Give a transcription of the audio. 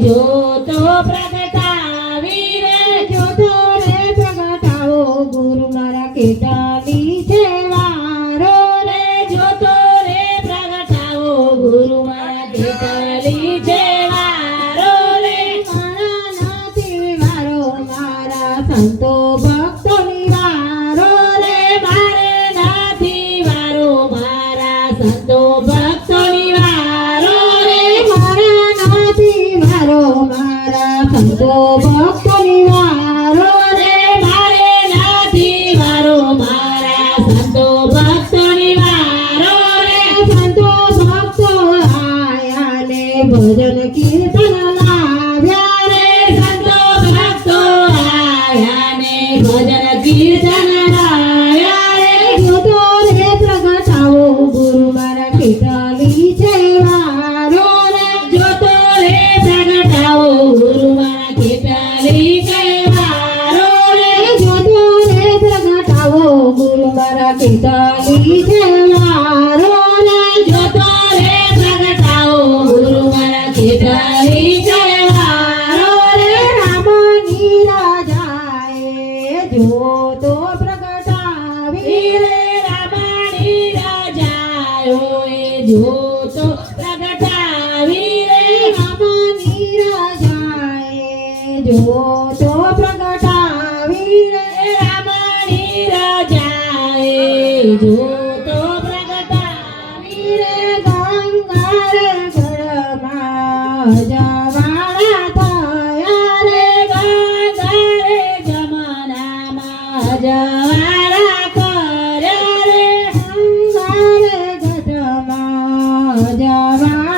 જોતો પ્રગટાવી રે જોતો રે પ્રગટાવો ગુરુ મારા કેટલી છે વારો રે જોતો રે પ્રગટાવો ગુરુ મારા કેટલી છે વારો રે મારા નથી વારો મારા સંતો ભક્તોની વારો રે મારે નથી વારો મારા સંતો ભક્તોની વારો રે મારા નથી વારો મારા સંતો ભક્તોની વારો રે મારે નથી વારો મારા સંતો ભક્તોની વારો રે સંતો ભક્તો આયા ને ભજન કીર્તન લાવ્યા રે સંતો ભક્તો આયા ને ભજન કીર્તન લાવ્યા રે જોતો રે પ્રગટાવો ગુરુ મારા કેટલી છે વારો રે જોતો રે પ્રગટાવો ગુરુ મારા કેટલી છે વારો રે જોતો રે પ્રગટાવો ગુરુ મારા કેટલી છે વારો રે જોતો રે પ્રગટાવો ગુરુ મારા કેટલી છે વારો રે રામની રાજાએ જોતો પ્રગટાવી રે રામની રાજાએ જોતો પ્રગટાવી રે રામની રાજાએ જોતો પ્રગટાવી રે રામની રાજાએ જોતો પ્રગટાવી રે ગંગા રે ગળમાં જવાળા થયા રે ગંગા રે જમનામાં જવાળા કર્યા રે ગંગા રે ગઢમાં જવાળા